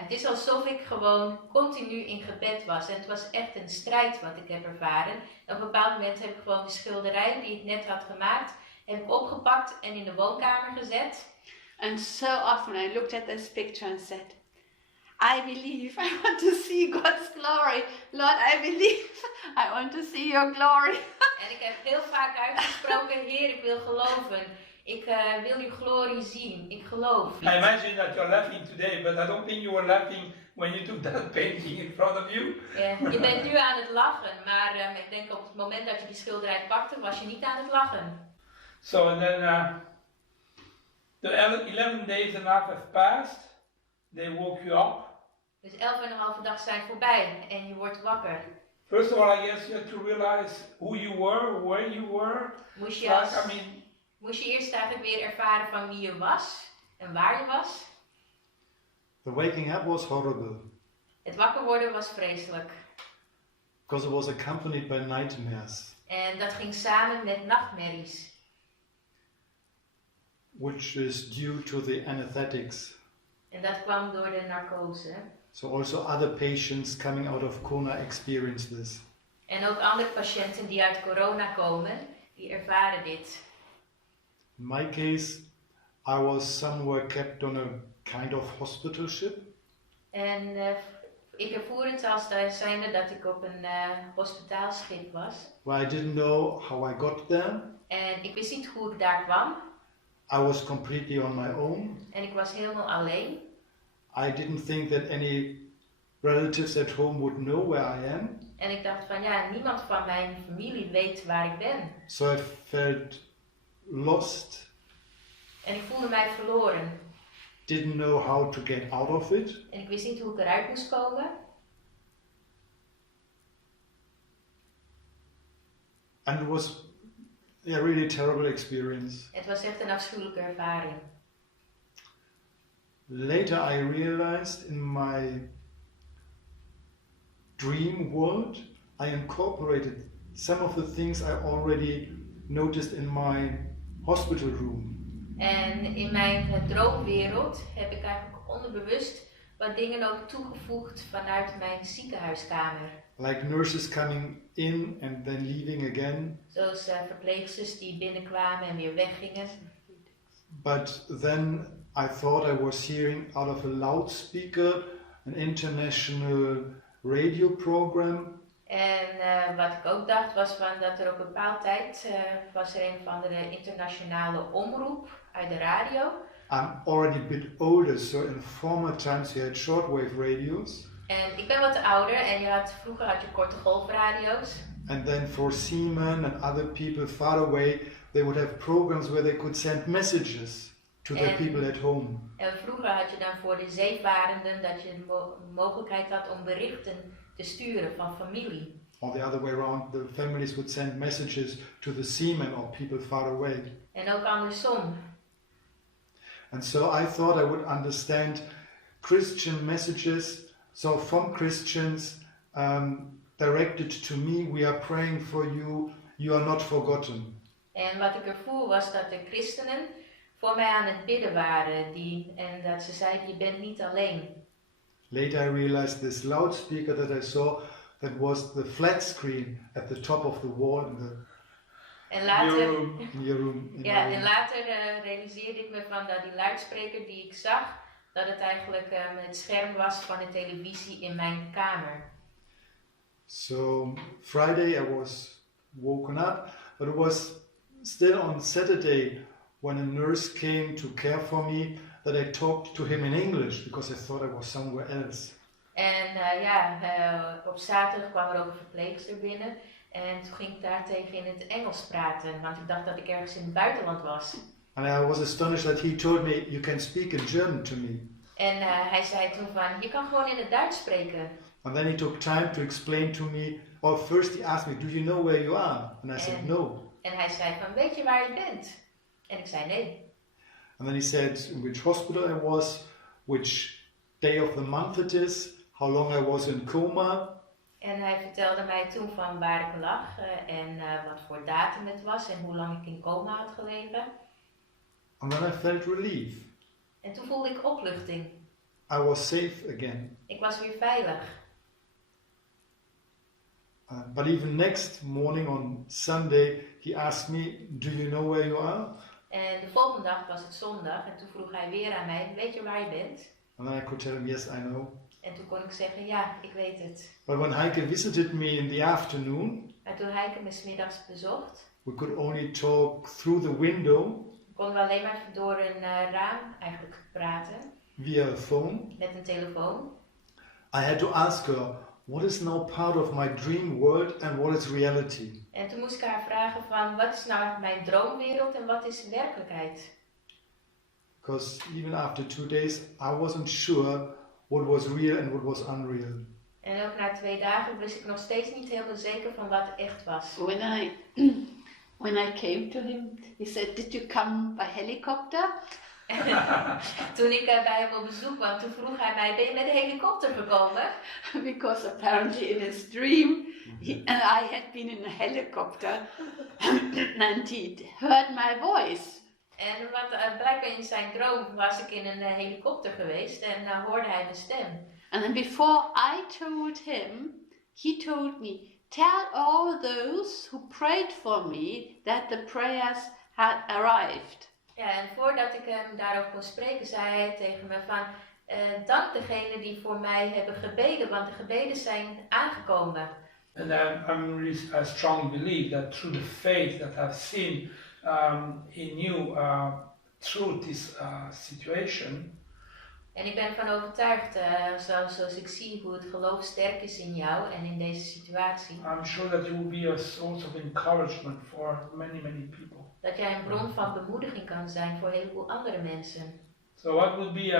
het is alsof ik gewoon continu in gebed was. En het was echt een strijd wat ik heb ervaren. En op een bepaald moment heb ik gewoon de schilderij die ik net had gemaakt, heb ik opgepakt en in de woonkamer gezet. And so often I looked at this picture and said, I believe, I want to see God's glory. Lord, I believe, I want to see your glory. En ik heb heel vaak uitgesproken, Heer, ik wil geloven. Ik wil uw glorie zien. Ik geloof. I imagine that you're laughing today, but I don't think you were laughing when you took that painting in front of you. Je bent nu aan het lachen, maar ik denk op het moment dat je die schilderij pakte, was je niet aan het lachen. So and then the 11 days and a half have passed. They woke you up. Dus 11,5 dag zijn voorbij en je wordt wakker. First of all, I guess you had to realize who you were, where you were. Moest je eerst eigenlijk weer ervaren van wie je was en waar je was. The waking up was horrible. Het wakker worden was vreselijk. Because it was accompanied by nightmares. En dat ging samen met nachtmerries. Which is due to the anesthetics. En dat kwam door de narcose. So also other patients coming out of coma experience this. En ook andere patiënten die uit corona komen, die ervaren dit. In my case, I was somewhere kept on a kind of hospital ship. En ik ervoer het als zijnde dat ik op een hospitaalschip was. Where I didn't know how I got there. En ik wist niet hoe ik daar kwam. I was completely on my own. En ik was helemaal alleen. I didn't think that any relatives at home would know where I am. En ik dacht van ja, niemand van mijn familie weet waar ik ben. So I felt lost, En ik voelde mij verloren. didn't know how to get out of it. En ik wist niet hoe ik eruit moest komen. And it was really a terrible experience. Het was echt een afschuwelijke ervaring. Later I realized in my dream world, I incorporated some of the things I already noticed in my hospital room. En in mijn droomwereld heb ik eigenlijk onderbewust wat dingen ook toegevoegd vanuit mijn ziekenhuiskamer. Like nurses coming in and then leaving again. Zoals verpleegsters die binnenkwamen en weer weggingen. But then I thought I was hearing out of a loudspeaker an international radio program. En wat ik ook dacht was van dat er op een bepaald tijd was er een van de internationale omroep uit de radio. I'm already a bit older, so in former times you had shortwave radios. En ik ben wat ouder en vroeger had je korte golfradio's. And then for seamen and other people far away, they would have programs where they could send messages to their people at home. En vroeger had je dan voor de zeevarenden dat je de mogelijkheid had om berichten te sturen van familie. Or the other way around, the families would send messages to the seamen or people far away. En ook andersom. And so I thought I would understand Christian messages, so from Christians directed to me, we are praying for you, you are not forgotten. En wat ik ervoor was dat de christenen voor mij aan het bidden waren en dat ze zeiden, je bent niet alleen. Later I realized this loudspeaker that I saw, that was the flat screen at the top of the wall En later, in your room. en later realiseerde ik me van dat die luidspreker die ik zag, dat het eigenlijk het scherm was van de televisie in mijn kamer. So Friday I was woken up, but it was still on Saturday when a nurse came to care for me that I talked to him in English because I thought I was somewhere else. En op zaterdag kwam er ook een verpleegster binnen en toen ging ik daar tegen in het Engels praten, want ik dacht dat ik ergens in het buitenland was. And I was astonished that he told me, you can speak in German to me. En hij zei toen van, je kan gewoon in het Duits spreken. And then he took time to explain to me, or first he asked me, do you know where you are? And I said, no. En hij zei van, weet je waar je bent? En ik zei nee. And then he said in which hospital I was, which day of the month it is, how long I was in coma. En hij vertelde mij toen van waar ik lag en wat voor datum het was en hoe lang ik in coma had gelegen. And then I felt relief. En toen voelde ik opluchting. I was safe again. Ik was weer veilig. But even next morning on Sunday, he asked me, do you know where you are? En de volgende dag was het zondag en toen vroeg hij weer aan mij, weet je waar je bent? And then I could tell him, yes, I know. En toen kon ik zeggen, ja, ik weet het. But when Heike visited me in the afternoon, Maar toen Heike me 's middags bezocht, we could only talk through the window konden we alleen maar door een raam eigenlijk praten, via a phone. met een telefoon. I had to ask her, what is now part of my dream world and what is reality? En toen moest ik haar vragen van, wat is nou mijn droomwereld en wat is werkelijkheid? Because even after 2 days, I wasn't sure what was real and what was unreal. En ook na 2 dagen wist ik nog steeds niet helemaal zeker van wat echt was. When I came to him, he said, "Did you come by helicopter?" Toen ik bij hem op bezoek kwam, toen vroeg hij mij, ben je met de helikopter gekomen? Because apparently in his dream, I had been in a helicopter and he'd heard my voice. En want blijkbaar in zijn droom was ik in een helikopter geweest en hoorde hij mijn stem. And then before I told him, he told me, "Tell all those who prayed for me that the prayers had arrived." Ja, en voordat ik hem daarover kon spreken, zei hij tegen me van, dank degenen die voor mij hebben gebeden, want de gebeden zijn aangekomen. And I'm really a strong belief that through the faith that I've seen in you through this situation, En ik ben ervan overtuigd, zoals ik zie hoe het geloof sterk is in jou en in deze situatie. I'm sure that you will be a source of encouragement for many, many people. Dat jij een bron van bemoediging kan zijn voor een heleboel andere mensen. So what would be,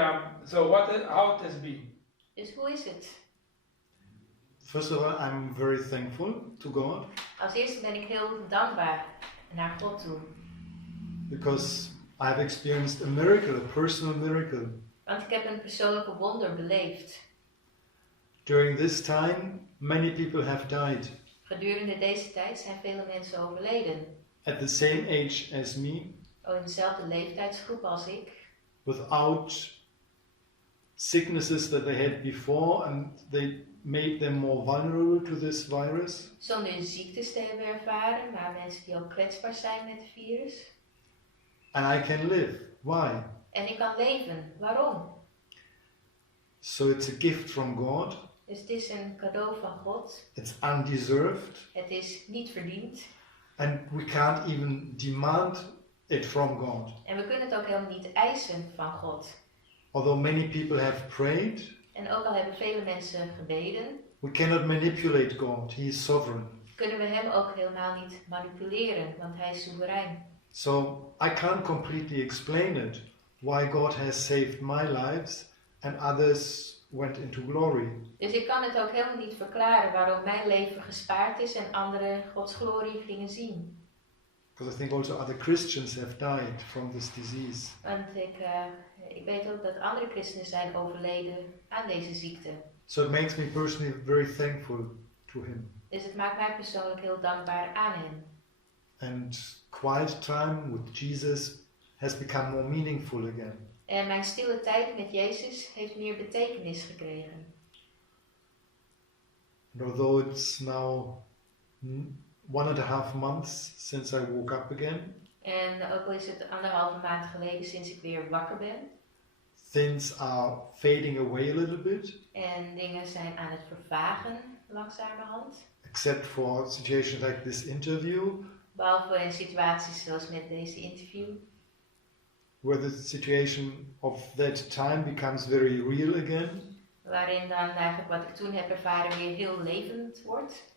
how it has been? Dus hoe is het? First of all, I'm very thankful to God Als eerste ben ik heel dankbaar naar God toe. because I've experienced a miracle, a personal miracle. Want ik heb een persoonlijke wonder beleefd. During this time, many people have died Gedurende deze tijd zijn vele mensen overleden. at the same age as me, In dezelfde leeftijdsgroep als ik. without sicknesses that they had before, and they made them more vulnerable to this virus. Zonder ziektes te hebben ervaren, maar mensen die ook kwetsbaar zijn met het virus. And I can live. Why? En ik kan leven. Waarom? So it's a gift from God. Dus het is een cadeau van God. It's undeserved, Het is niet verdiend. and we can't even demand it from God. En we kunnen het ook helemaal niet eisen van God. Although many people have prayed, En ook al hebben vele mensen gebeden, we cannot manipulate God. He is sovereign. kunnen we hem ook helemaal niet manipuleren, want hij is soeverein. So I can't completely explain it, why God has saved my lives and others went into glory. Dus ik kan het ook helemaal niet verklaren waarom mijn leven gespaard is en anderen Gods glorie gingen zien. Because I think also other Christians have died from this disease. Want ik weet ook dat andere christenen zijn overleden aan deze ziekte. So it makes me personally very thankful to him. Dus het maakt mij persoonlijk heel dankbaar aan hem. And quiet time with Jesus has become more meaningful again. En mijn stille tijd met Jezus heeft meer betekenis gekregen. And although it's now 1.5 months since I woke up again, En ook al is het 1,5 maand geleden sinds ik weer wakker ben. things are fading away a little bit, En dingen zijn aan het vervagen langzamerhand. except for situations like this interview, Behalve in situaties zoals met deze interview. where the situation of that time becomes very real again. Waarin dan eigenlijk wat ik toen heb ervaren weer heel levend wordt.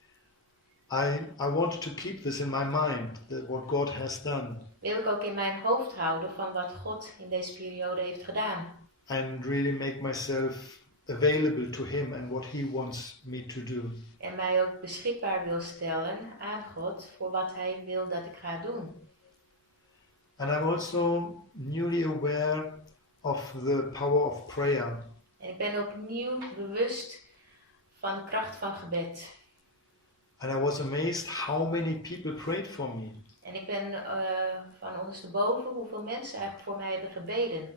I want to keep this in my mind, that what God has done, Wil ik ook in mijn hoofd houden van wat God in deze periode heeft gedaan. and really make myself available to Him and what He wants me to do. En mij ook beschikbaar wil stellen aan God voor wat Hij wil dat ik ga doen. And I'm also newly aware of the power of prayer. En ik ben opnieuw bewust van de kracht van gebed. And I was amazed how many people prayed for me. En ik ben van ondersteboven hoeveel mensen eigenlijk voor mij hebben gebeden.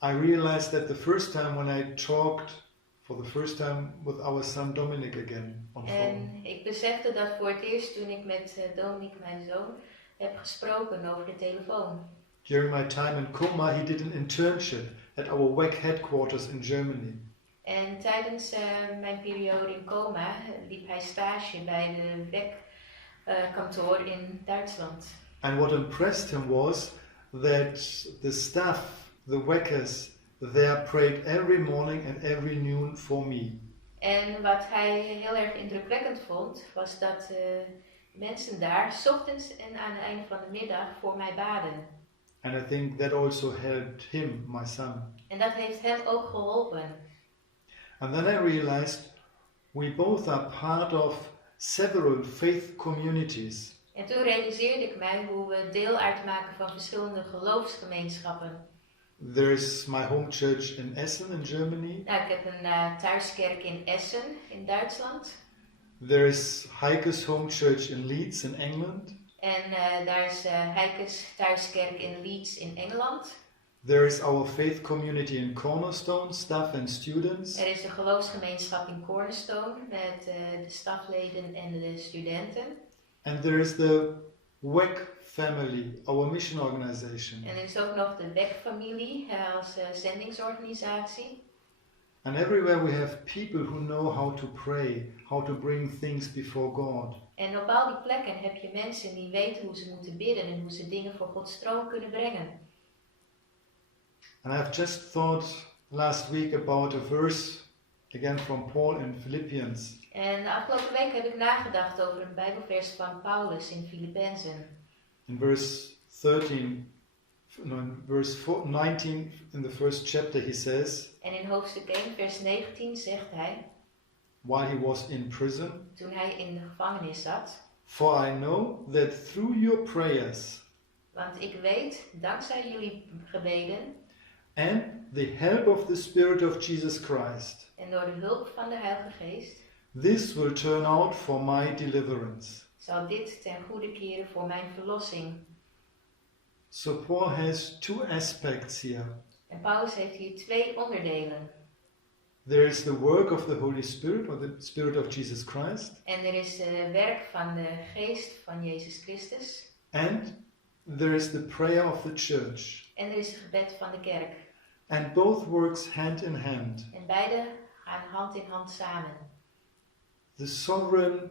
I realized that the first time when I talked for the first time with our son Dominic again on phone. En ik besefte dat voor het eerst toen ik met Dominic, mijn zoon, heb gesproken over de telefoon. During my time in coma, he did an internship at our WEC headquarters in Germany. En tijdens mijn periode in coma liep hij stage bij de WEC kantoor in Duitsland. And what impressed him was that the staff, the WECers, there prayed every morning and every noon for me. En wat hij heel erg indrukwekkend vond, was dat mensen daar 's ochtends en aan het einde van de middag voor mij baden. And I think that also helped him, my son. En dat heeft hem ook geholpen. And then I realized we both are part of several faith communities. En toen realiseerde ik mij hoe we deel uitmaken van verschillende geloofsgemeenschappen. There's my home church in Essen in Germany. Nou, ik heb een thuiskerk in Essen in Duitsland. There is Heike's home church in Leeds in England. En daar is Heike's thuiskerk in Leeds in Engeland. There is our faith community in Cornerstone, staff and students. Er is een geloofsgemeenschap in Cornerstone met de stafleden en de studenten. And there is the WEC family, our mission organization. En er is ook nog de WEC-familie als zendingsorganisatie. And everywhere we have people who know how to pray, how to bring things before God. En op al die plekken heb je mensen die weten hoe ze moeten bidden en hoe ze dingen voor Gods troon kunnen brengen. And I've just thought last week about a verse again from Paul in Philippians. En de afgelopen week heb ik nagedacht over een Bijbelvers van Paulus in Filippenzen. In verse 13, no, in verse 19 in the first chapter he says, En in hoofdstuk 1, vers 19 zegt hij, while he was in prison, toen hij in de gevangenis zat, for I know that through your prayers want ik weet, dankzij jullie gebeden and the help of the Spirit of Jesus Christ, en door de hulp van de Heilige Geest, this will turn out for my deliverance. zal dit ten goede keren voor mijn verlossing. So Paul has two aspects here. En Paulus heeft hier twee onderdelen. There is the work of the Holy Spirit, or the Spirit of Jesus Christ, En er is het werk van de Geest van Jezus Christus. and there is the prayer of the church. En er is het gebed van de kerk. And both works hand in hand. En beide gaan hand in hand samen. The sovereign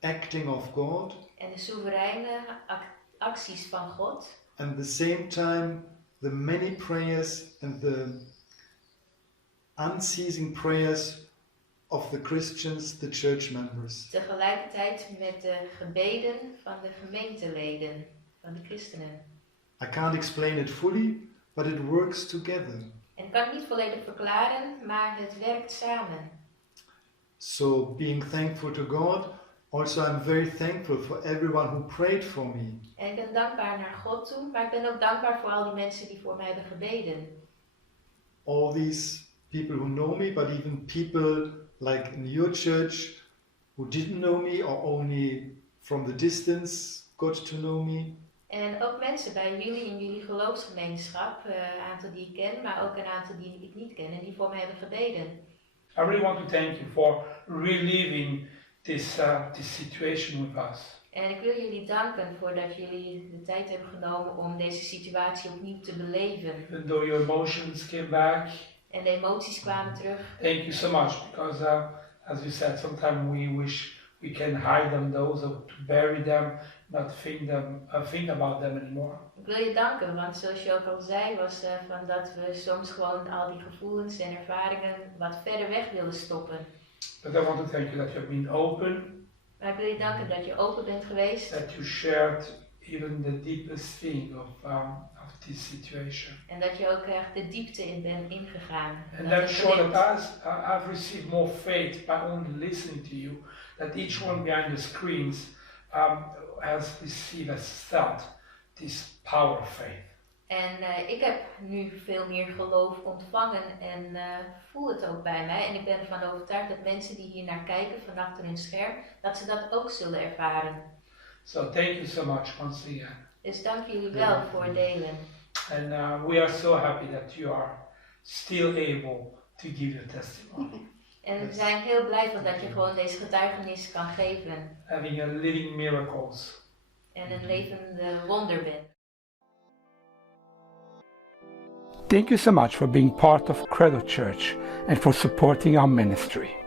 acting of God, En de soevereine acties van God. and at the same time the many prayers and the unceasing prayers of the Christians, the church members. Tegelijkertijd met de gebeden van de gemeenteleden, van de christenen. I can't explain it fully, but it works together. En ik kan het niet volledig verklaren, maar het werkt samen. So being thankful to God, also I'm very thankful for everyone who prayed for me. En ik ben dankbaar naar God toe, maar ik ben ook dankbaar voor al die mensen die voor mij hebben gebeden. All these people who know me, but even people like in your church who didn't know me or only from the distance got to know me. En ook mensen bij jullie in jullie geloofsgemeenschap, een aantal die ik ken, maar ook een aantal die ik niet ken en die voor mij hebben gebeden. I really want to thank you for reliving this situation with us. En ik wil jullie danken voor dat jullie de tijd hebben genomen om deze situatie opnieuw te beleven. Even though your emotions came back, En de emoties kwamen terug. thank you so much, because as you said, sometimes we wish we can hide them, those or to bury them, not think about them anymore. Ik wil je danken, want zoals je ook al zei, was van dat we soms gewoon al die gevoelens en ervaringen wat verder weg willen stoppen. But I want to thank you that you have been open, Maar ik wil je danken dat je open bent geweest. that you shared even the deepest thing of this situation. En dat je ook echt de diepte in bent ingegaan. And I'm sure that I've received more faith by only listening to you, that each one behind the screens has received, has felt this power of faith. En ik heb nu veel meer geloof ontvangen en voel het ook bij mij. En ik ben ervan overtuigd dat mensen die hier naar kijken van achter hun scherm, dat ze dat ook zullen ervaren. So thank you so much once again. Dus dank jullie wel voor het delen. And we are so happy that you are still able to give your testimony. En we zijn heel blij van dat je gewoon deze getuigenis kan geven. Having a living miracles. En een levende wonder bent. Thank you so much for being part of Credo Church and for supporting our ministry.